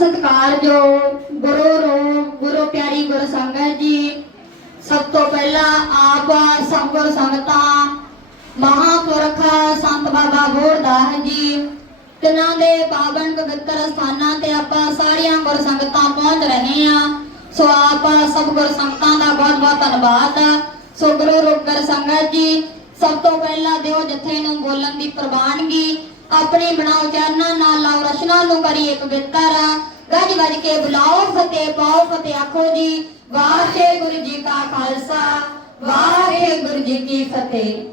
ਸਤਿਕਾਰਯੋ ਗੁਰੂ ਰੂਪ, ਗੁਰੂ ਪਿਆਰੀ ਗੁਰੂ ਸੰਗਤ ਜੀ, ਸਭ ਤੋਂ ਪਹਿਲਾਂ ਆਪ ਸੰਗੁਰ ਸੰਗਤਾਂ, ਮਹਾਪੁਰਖ ਸੰਤ ਬਾਬਾ ਗੋਰਦਾਸ ਜੀ, ਤਿਨਾਂ ਦੇ ਪਾਵਨ ਪਵਿੱਤਰ ਸਥਾਨਾਂ ਤੇ ਆਪਾਂ ਸਾਰੀਆਂ ਗੁਰ ਸੰਗਤਾਂ ਪਹੁੰਚ ਰਹੇ ਹਾਂ। ਸੋ ਆਪ ਸਭ ਗੁਰ ਸੰਗਤਾਂ ਦਾ ਬਹੁਤ ਬਹੁਤ ਧੰਨਵਾਦ। ਸੋ ਗੁਰੂ ਰੂਪ ਗੁਰ ਸੰਗਤ ਜੀ, ਸਭ ਤੋਂ ਪਹਿਲਾਂ ਦਿਓ ਜਥੇ ਨੂੰ ਬੋਲਣ ਦੀ ਪ੍ਰਵਾਨਗੀ। ਆਪਣੇ ਬਣਾਓ ਚਰਨਾਂ ਨਾਲ ਲਾਓ ਰਸ਼ਨਾ ਨੂੰ ਕਰੀਏ ਪਵਿੱਤਰ ਗੱਜ ਗੱਜ ਕੇ ਬੁਲਾਓ ਫਤਿਹ, ਪਾਓ ਫਤਿਹ, ਆਖੋ ਜੀ, ਵਾਹਿਗੁਰੂ ਜੀ ਕਾ ਖਾਲਸਾ, ਵਾਹਿਗੁਰੂ ਜੀ ਕੀ ਫਤਿਹ।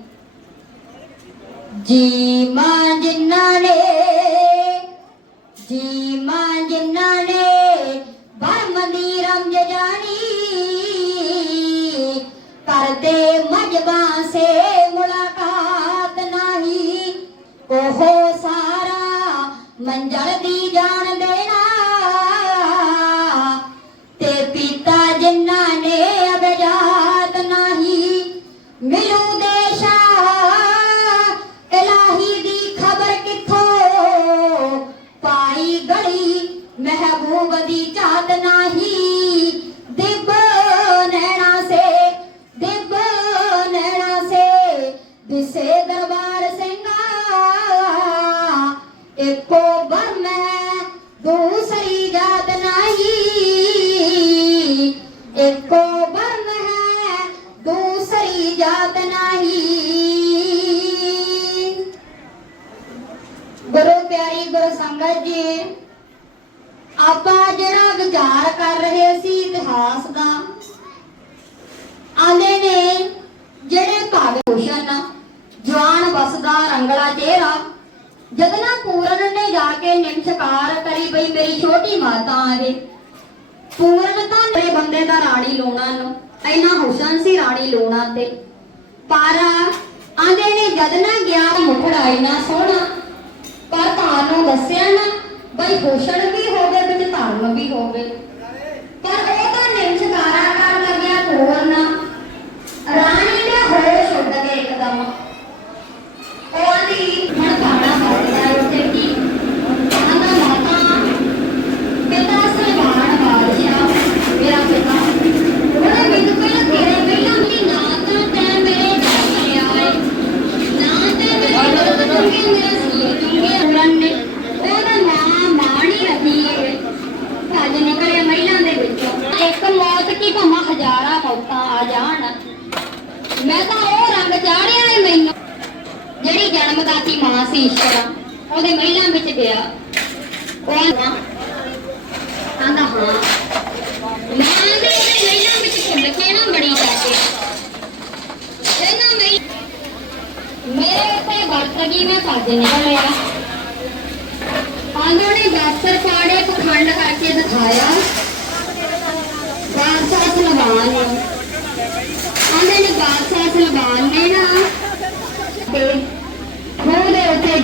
ਜੀ ਮਾਂ ਜਿਨ੍ਹਾਂ ਨੇ ਜੀ ਮਾਂ ਜਿਨ੍ਹਾਂ ਨੇ ਬਰਮ ਦੀ ਰਮਜ ਜਾਣੀ ਕਰਦੇ ਮਜਬਾਂ ਸੇ ਮੰਜ਼ਲ ਦੀ ਜਾਣ ਦੇਣਾ ਤੇ ਪਿਤਾ ਜਿਨ੍ਹਾਂ ਨੇ ਅਬਜਾਤ ਨਹੀਂ ਮਿਲੂ ਦੇਸ਼ਾ ਇਲਾਹੀ ਦੀ ਖਬਰ ਕਿੱਥੋਂ? ਪਾਈ ਗਲੀ ਮਹਿਬੂਬ ਦੀ ਝਾਤ ਨਹੀਂ। ਦਿਬ ਨੈਣਾ ਸੇ, ਦਿਬ ਨੈਣਾ ਸੇ, ਦਿਸੇ ਦਰਬਾਰ ਸਿੰਘਾ। ਇੱਕੋ ਦੂਸਰੀ ਜਾਤ ਨਹੀਂ। ਗੁਰੂ ਪਿਆਰੀ ਗੁਰੂ ਸੰਗਤ ਜੀ, ਆਪਾਂ ਜਿਹੜਾ ਵਿਚਾਰ ਕਰ ਰਹੇ ਸੀ ਇਤਿਹਾਸ ਦਾ ਆਂਦੇ ਨੇ ਜਿਹੜੇ ਭਾਗ ਭੂਸ਼ਣ, ਜਵਾਨ ਵਸਦਾ ਰੰਗਲਾ ਚਿਹਰਾ ਜਦਨਾ ਪੂਰਨ ਨੇ ਜਾ ਕੇ ਨਿਮਸ਼ਕਾਰ ਕਰੀ ਬਈ ਮੇਰੀ ਛੋਟੀ ਮਾਤਾ ਆਵੇ। ਪੂਰਨ ਤਾਂ ਮੇਰੇ ਬੰਦੇ ਦਾ ਰਾਣੀ ਲੋਣਾ ਨੂੰ। ਇੰਨਾ ਹੁਸਨ ਸੀ ਰਾਣੀ ਲੋਣਾ ਤੇ ਪਾਰਾ ਆਂਦੇ ਨੇ ਜਦਨਾ ਗਿਆ ਮੁਖੜਾ ਇੰਨਾ ਸੋਹਣਾ, ਪਰ ਤੁਹਾਨੂੰ ਦੱਸਿਆ ਨਾ, ਬਈ ਭੂਸ਼ਣ ਵੀ ਹੋਵੇ ਵਿੱਚ ਧਰਮ ਵੀ ਹੋਵੇ ਪਰ ਉਹ ਤਾਂ ਨਿਮਸ਼ਕਾਰਾ ਕਰਨ ਲੱਗਿਆ ਪੂਰਨ ਰਾਣੀ ਦੇ ਹੋਸ਼ ਉੱਡ ਗਏ ਇੱਕਦਮ ਉਹ ਆਂਦੀ ਹੁਣ ਖਾਣਾ ਖਾਂਦਾ ਉੱਤੇ ਕੀ ਆਂਦਾ ਮਾਤਾ ਪਿਤਾ ਸਲਵਾਨ ਬਾਦਸ਼ਾਹ ਮੇਰਾ ਪਿਤਾ ਉਹਨੇ ਮੈਨੂੰ ਪਹਿਲਾਂ ਤੇਰੇ ਪਹਿਲਾਂ ਵੀ ਨਾ ਤਾਂ ਤੈਂ ਮੇਰੇ ਘਰ ਲਿਆ ਆਏ ਨਾ ਤੇ ਮੇਰੇ ਕੋਲ ਤੁੰਗੇ ਮੇਰੇ ਸੀਏ ਤੁੰਗੇ ਅਮਰਨ ਨੇ ਉਹਦਾ ਨਾਮ ਮਾਣੀ ਰਹੀ ਹੈ ਭੱਜ ਨਿਕਲੇ ਮਹਿਲਾਂ ਦੇ ਵਿੱਚੋਂ ਇੱਕ ਮੌਤ ਕੀ ਭਾਵੇਂ ਹਜ਼ਾਰਾਂ ਮੌਤਾਂ ਆ ਜਾਣ ਮੈਂ ਤਾਂ ਉਹ ਰੰਗ ਚਾੜਿਆ ਏ ਮੈਨੂੰ। ਜਿਹੜੀ ਜਨਮਦਾਤੀ ਮਾਂ ਸੀ ਈਸ਼ਵਰ, ਉਹਦੇ ਮਹਿਲਾਂ ਵਿੱਚ ਗਿਆ। ਉਹ ਆਂਦਾ ਹਾਂ। ਮਾਂ ਦੇ ਮਹਿਲਾਂ ਵਿੱਚ ਭੁੱਲ ਕੇ ਨਾ ਬੜੀ ਜਾ ਕੇ ਇਹਨਾਂ ਮੇਰੀ ਮੇਰੇ ਉੱਤੇ ਵਰਤ ਗਈ ਮੈਂ ਭੱਜ ਨਿਕਲਿਆ ਆਂਦੋਂ ਨੇ ਗਾਸਰ ਪਾੜੇ ਪਖੰਡ ਕਰਕੇ ਦਿਖਾਇਆ ਬਾਦਸ਼ਾਹ ਸਲਵਾਨ ਨੂੰ ਆਂਦੇ ਨੇ ਬਾਦਸ਼ਾਹ ਸਲਵਾਨ ਨੇ ਨਾ ਤੇ ਖੂਹ ਦੇ ਉੱਤੇ